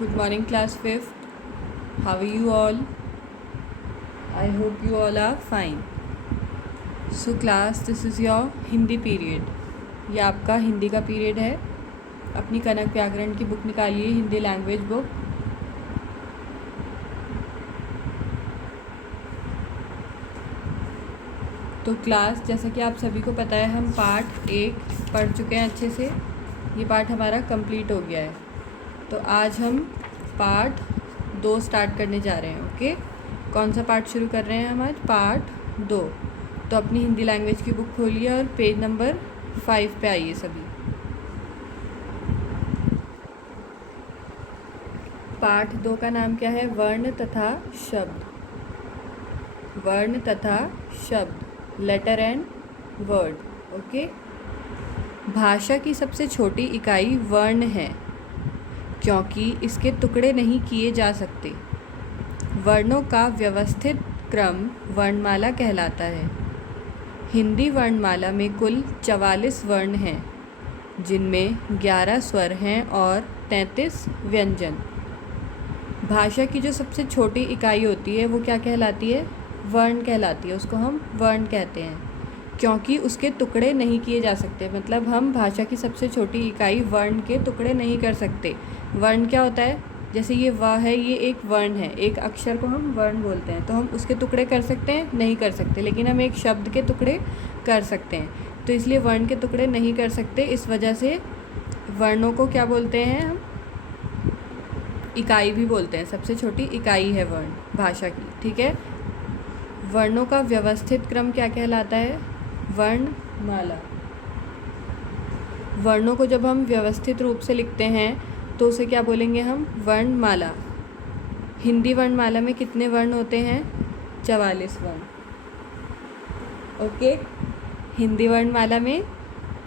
Good morning, class 5th. How are you all? I hope you all are fine. So class, this is your Hindi period. ये आपका हिंदी का period है. अपनी कनक व्याकरण की बुक निकालिए, हिंदी लैंग्वेज बुक. तो क्लास, जैसा कि आप सभी को पता है, हम पार्ट 1 पढ़ चुके हैं अच्छे से. ये पार्ट हमारा कंप्लीट हो गया है. तो आज हम पार्ट 2 स्टार्ट करने जा रहे हैं. ओके, कौन सा पार्ट शुरू कर रहे हैं हम आज? पार्ट 2. तो अपनी हिंदी लैंग्वेज की बुक खोलिए और पेज नंबर 5 पे आइए सभी. पार्ट 2 का नाम क्या है? वर्ण तथा शब्द. वर्ण तथा शब्द, लेटर एंड वर्ड. ओके, भाषा की सबसे छोटी इकाई वर्ण है क्योंकि इसके टुकड़े नहीं किए जा सकते. वर्णों का व्यवस्थित क्रम वर्णमाला कहलाता है. हिंदी वर्णमाला में कुल 44 वर्ण हैं, जिनमें 11 स्वर हैं और 33 व्यंजन. भाषा की जो सबसे छोटी इकाई होती है वो क्या कहलाती है? वर्ण कहलाती है. उसको हम वर्ण कहते हैं क्योंकि उसके टुकड़े नहीं किए जा सकते. मतलब हम भाषा की सबसे छोटी इकाई वर्ण के टुकड़े नहीं कर सकते. वर्ण क्या होता है? जैसे ये व है, ये एक वर्ण है. एक अक्षर को हम वर्ण बोलते हैं. तो हम उसके टुकड़े कर सकते हैं? नहीं कर सकते. लेकिन हम एक शब्द के टुकड़े कर सकते हैं. तो इसलिए वर्ण के टुकड़े नहीं कर सकते. इस वजह से वर्णों को क्या बोलते हैं हम? इकाई भी बोलते हैं. सबसे छोटी इकाई है वर्ण भाषा की. ठीक है. वर्णों का व्यवस्थित क्रम क्या कहलाता है? वर्णमाला. वर्णों को जब हम व्यवस्थित रूप से लिखते हैं तो उसे क्या बोलेंगे हम? वर्णमाला. हिंदी वर्णमाला में कितने वर्ण होते हैं? 44 वर्ण. ओके, हिंदी वर्णमाला में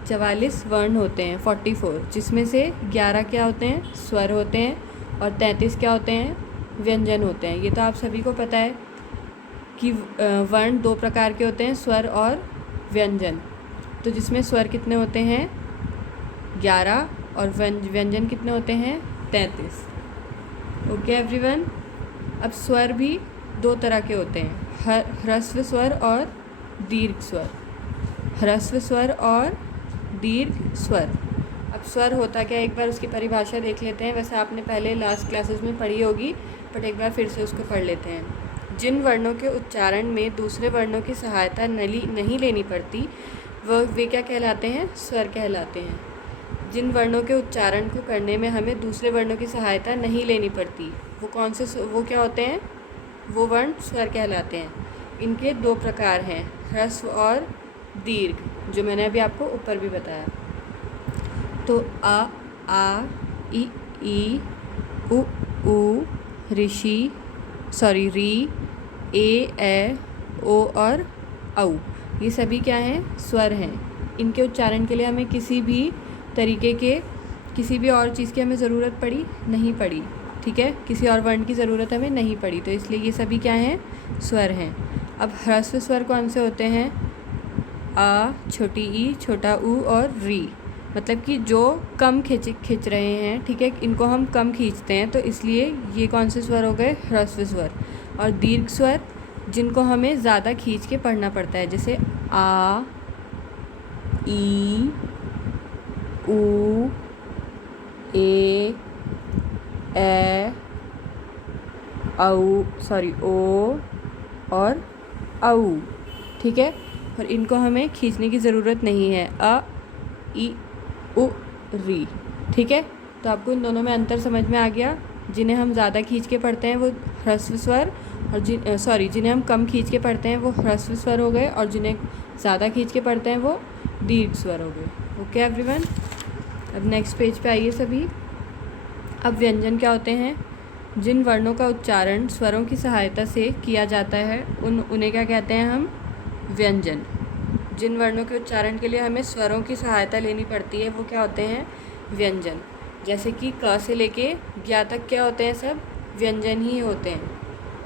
44 वर्ण होते हैं, 44, जिसमें से 11 क्या होते हैं? स्वर होते हैं और 33 क्या होते हैं? व्यंजन होते हैं. ये तो आप सभी को पता है कि वर्ण 2 प्रकार के होते हैं, स्वर और व्यंजन. तो जिसमें स्वर कितने होते हैं? 11 और व्यंजन कितने होते हैं? 33. Okay everyone. अब स्वर भी 2 तरह के होते हैं, ह्रस्व स्वर और दीर्घ स्वर. ह्रस्व स्वर और दीर्घ स्वर. अब स्वर होता क्या है, एक बार उसकी परिभाषा देख लेते हैं. वैसे आपने पहले लास्ट क्लासेस में पढ़ी होगी, बट एक बार फिर से उसको पढ़ लेते हैं. जिन वर्णों के उच्चारण में दूसरे वर्णों की सहायता नहीं लेनी पड़ती वे क्या कहलाते हैं? स्वर कहलाते हैं. जिन वर्णों के उच्चारण को करने में हमें दूसरे वर्णों की सहायता नहीं लेनी पड़ती, वो क्या होते हैं? वो वर्ण स्वर कहलाते हैं. इनके 2 प्रकार हैं, ह्रस्व और दीर्घ, जो मैंने अभी आपको ऊपर भी बताया. तो आ, ई, उ, री, ए, ओ और औ. ये सभी क्या हैं? स्वर हैं. इनके उच्चारण के लिए हमें किसी भी तरीके के किसी भी और चीज़ की हमें ज़रूरत नहीं पड़ी. ठीक है, किसी और वर्ण की ज़रूरत हमें नहीं पड़ी. तो इसलिए ये सभी क्या हैं? स्वर हैं. अब ह्रस्व स्वर कौन से होते हैं? आ, छोटी ई, छोटा ऊ और री. मतलब कि जो कम खिंच रहे हैं. ठीक है, इनको हम कम खींचते हैं, तो इसलिए ये कौन से स्वर हो गए? ह्रस्व स्वर. और दीर्घ स्वर जिनको हमें ज़्यादा खींच के पढ़ना पड़ता है, जैसे आ, ई, उ, ए, ओ और औ. ठीक है, और इनको हमें खींचने की ज़रूरत नहीं है. अ, ई, उ, री. ठीक है, तो आपको इन दोनों में अंतर समझ में आ गया. जिन्हें हम ज़्यादा खींच के पढ़ते हैं वो ह्रस्व स्वर, और जिन्हें हम कम खींच के पढ़ते हैं वो ह्रस्व स्वर हो गए, और जिन्हें ज़्यादा खींच के पढ़ते हैं वो दीर्घ स्वर हो गए. Okay everyone. अब नेक्स्ट पेज पे आइए सभी. अब व्यंजन क्या होते हैं? जिन वर्णों का उच्चारण स्वरों की सहायता से किया जाता है उन्हें क्या कहते हैं हम? व्यंजन. जिन वर्णों के उच्चारण के लिए हमें स्वरों की सहायता लेनी पड़ती है वो क्या होते हैं? व्यंजन. जैसे कि क से लेके ज्ञ तक क्या होते हैं? सब व्यंजन ही होते हैं.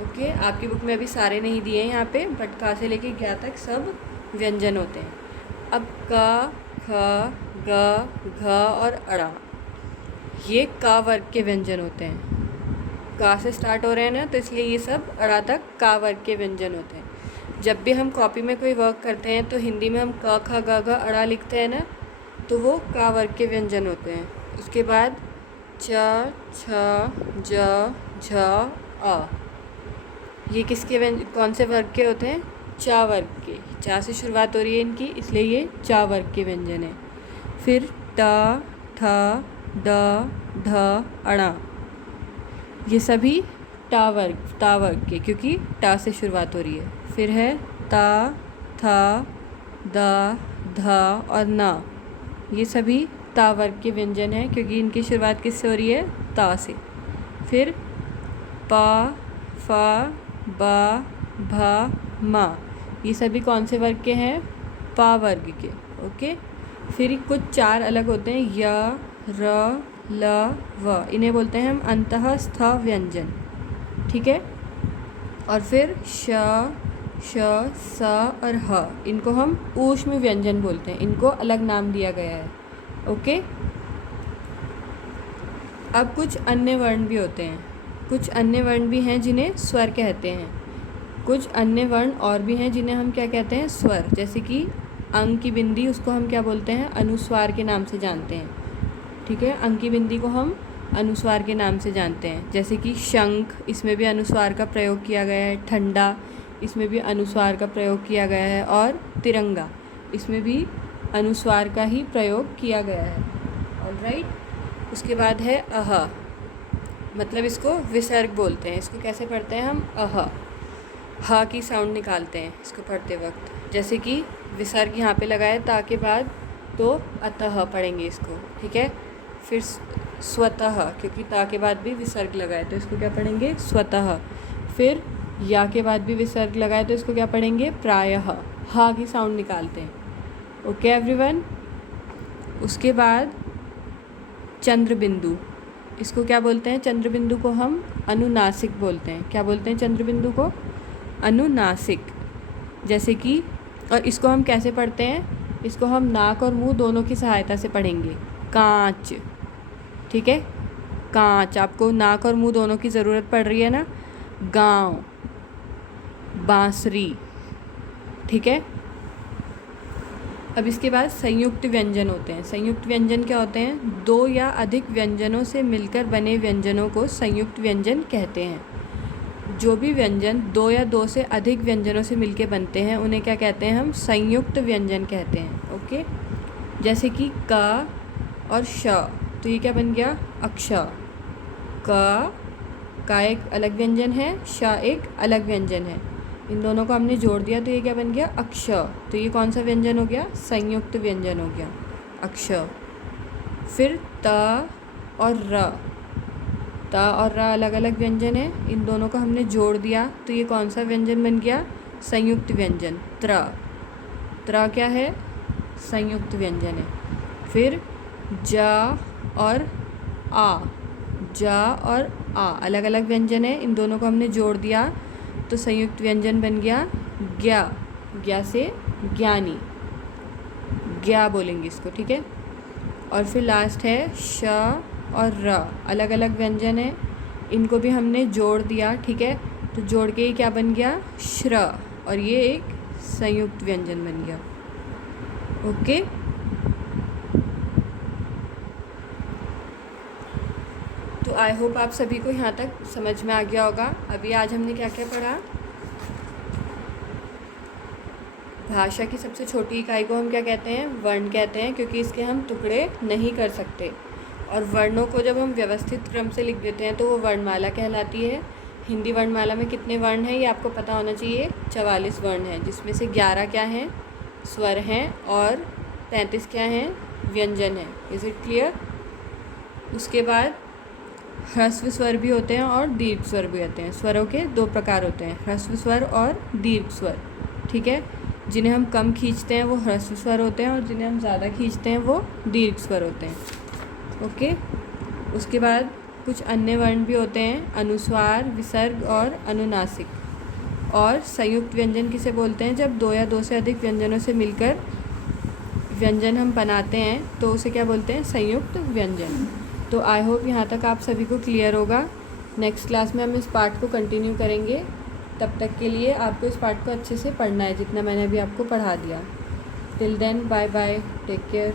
ओके, आपकी बुक में अभी सारे नहीं दिए हैं यहाँ पे, बट क से लेके ज्ञ तक सब व्यंजन होते हैं. अब क, ख, ग, घ और अड़ा, ये क वर्ग के व्यंजन होते हैं. का से स्टार्ट हो रहे हैं ना, तो इसलिए ये सब अड़ा तक का वर्ग के व्यंजन होते हैं। जब भी हम कॉपी में कोई वर्क करते हैं तो हिंदी में हम क ख ग घ अड़ा लिखते हैं ना, तो वो का वर्ग के व्यंजन होते हैं। उसके बाद च छ ज झ अ, ये किसके कौन से वर्ग के होते हैं? चा वर्ग के। चा से शुरुआत हो रही है इनकी, इसलिए ये चा वर्ग के व्यंजन है। फिर ट ठ ड ढ अणा, ये सभी टा वर्ग के, क्योंकि टा से शुरुआत हो रही है। फिर है ता था द ध और न, ये सभी ता वर्ग के व्यंजन हैं, क्योंकि इनकी शुरुआत किससे हो रही है? ता से। फिर प फ ब भ म, ये सभी कौन से वर्ग के हैं? पा वर्ग के। ओके। फिर कुछ चार अलग होते हैं, य र ल व, इन्हें बोलते हैं हम अंतःस्थ व्यंजन। ठीक है। और फिर श श स और ह, इनको हम ऊष्म व्यंजन बोलते हैं, इनको अलग नाम दिया गया है। ओके। अब कुछ अन्य वर्ण भी होते हैं, कुछ अन्य वर्ण भी हैं जिन्हें स्वर कहते हैं। कुछ अन्य वर्ण और भी हैं जिन्हें हम क्या कहते हैं? स्वर। जैसे कि अंग की बिंदी, उसको हम क्या बोलते हैं? अनुस्वार के नाम से जानते हैं। ठीक है, अंग की बिंदी को हम अनुस्वार के नाम से जानते हैं। जैसे कि शंख, इसमें भी अनुस्वार का प्रयोग किया गया है। ठंडा, इसमें भी अनुस्वार का प्रयोग किया गया है। और तिरंगा, इसमें भी अनुस्वार का ही प्रयोग किया गया है। ऑलराइट। उसके बाद है अह, मतलब इसको विसर्ग बोलते हैं। इसको कैसे पढ़ते हैं हम? अह, हा की साउंड निकालते हैं इसको पढ़ते वक्त। जैसे कि विसर्ग यहाँ पे लगाए ता के बाद, तो अतः पढ़ेंगे इसको। ठीक है। फिर स्वतः, क्योंकि ता के बाद भी विसर्ग लगाए तो इसको क्या पढ़ेंगे? स्वतः। फिर या के बाद भी विसर्ग लगाए तो इसको क्या पढ़ेंगे? प्रायः। हा की साउंड निकालते हैं। Okay everyone. उसके बाद चंद्र बिंदु, इसको क्या बोलते हैं? चंद्र बिंदु को हम अनुनासिक बोलते हैं। क्या बोलते हैं चंद्र बिंदु को? अनुनासिक। जैसे कि, और इसको हम कैसे पढ़ते हैं? इसको हम नाक और मुंह दोनों की सहायता से पढ़ेंगे। कांच। ठीक है, कांच। आपको नाक और मुंह दोनों की ज़रूरत पड़ रही है ना। गांव, बांसुरी। ठीक है। अब इसके बाद संयुक्त व्यंजन होते हैं। संयुक्त व्यंजन क्या होते हैं? दो या अधिक व्यंजनों से मिलकर बने व्यंजनों को संयुक्त व्यंजन कहते हैं। जो भी व्यंजन दो या दो से अधिक व्यंजनों से मिलकर बनते हैं उन्हें क्या कहते हैं? हम संयुक्त व्यंजन कहते हैं। ओके। जैसे कि क और श, तो ये क्या बन गया? अक्ष। का एक अलग व्यंजन है, श एक अलग व्यंजन है। इन दोनों को हमने जोड़ दिया तो ये क्या बन गया? अक्ष। तो ये कौन सा व्यंजन हो गया? संयुक्त व्यंजन हो गया, अक्ष। फिर त और र, त और र अलग अलग व्यंजन है, इन दोनों को हमने जोड़ दिया तो ये कौन सा व्यंजन बन गया? संयुक्त व्यंजन, त्र। त्र क्या है? संयुक्त व्यंजन है। फिर ज और आ, ज और आ अलग अलग व्यंजन है, इन दोनों को हमने जोड़ दिया तो संयुक्त व्यंजन बन गया ज्ञा। ज्ञा से ज्ञानी, ज्ञा बोलेंगे इसको। ठीक है। और फिर लास्ट है श और र, अलग अलग व्यंजन है, इनको भी हमने जोड़ दिया। ठीक है। तो जोड़ के ये क्या बन गया? श्र, और ये एक संयुक्त व्यंजन बन गया। ओके। तो आई होप आप सभी को यहाँ तक समझ में आ गया होगा। अभी आज हमने क्या क्या पढ़ा? भाषा की सबसे छोटी इकाई को हम क्या कहते हैं? वर्ण कहते हैं, क्योंकि इसके हम टुकड़े नहीं कर सकते। और वर्णों को जब हम व्यवस्थित क्रम से लिख देते हैं तो वो वर्णमाला कहलाती है। हिंदी वर्णमाला में कितने वर्ण हैं ये आपको पता होना चाहिए। 44 वर्ण हैं, जिसमें से 11 क्या हैं? स्वर हैं, और 33 क्या हैं? व्यंजन हैं। Is it clear? उसके बाद ह्रस्व स्वर भी होते हैं और दीर्घ स्वर भी होते हैं। स्वरों के दो प्रकार होते हैं, ह्रस्व स्वर और दीर्घ स्वर। ठीक है। जिन्हें हम कम खींचते हैं वो ह्रस्व स्वर होते हैं, और जिन्हें हम ज़्यादा खींचते हैं वो दीर्घ स्वर होते हैं। ओके। उसके बाद कुछ अन्य वर्ण भी होते हैं, अनुस्वार, विसर्ग और अनुनासिक। और संयुक्त व्यंजन किसे बोलते हैं? जब दो या दो से अधिक व्यंजनों से मिलकर व्यंजन हम बनाते हैं तो उसे क्या बोलते हैं? संयुक्त व्यंजन। तो आई होप यहाँ तक आप सभी को क्लियर होगा। नेक्स्ट क्लास में हम इस पार्ट को कंटिन्यू करेंगे। तब तक के लिए आपको इस पार्ट को अच्छे से पढ़ना है जितना मैंने अभी आपको पढ़ा दिया। Till then bye bye, take care.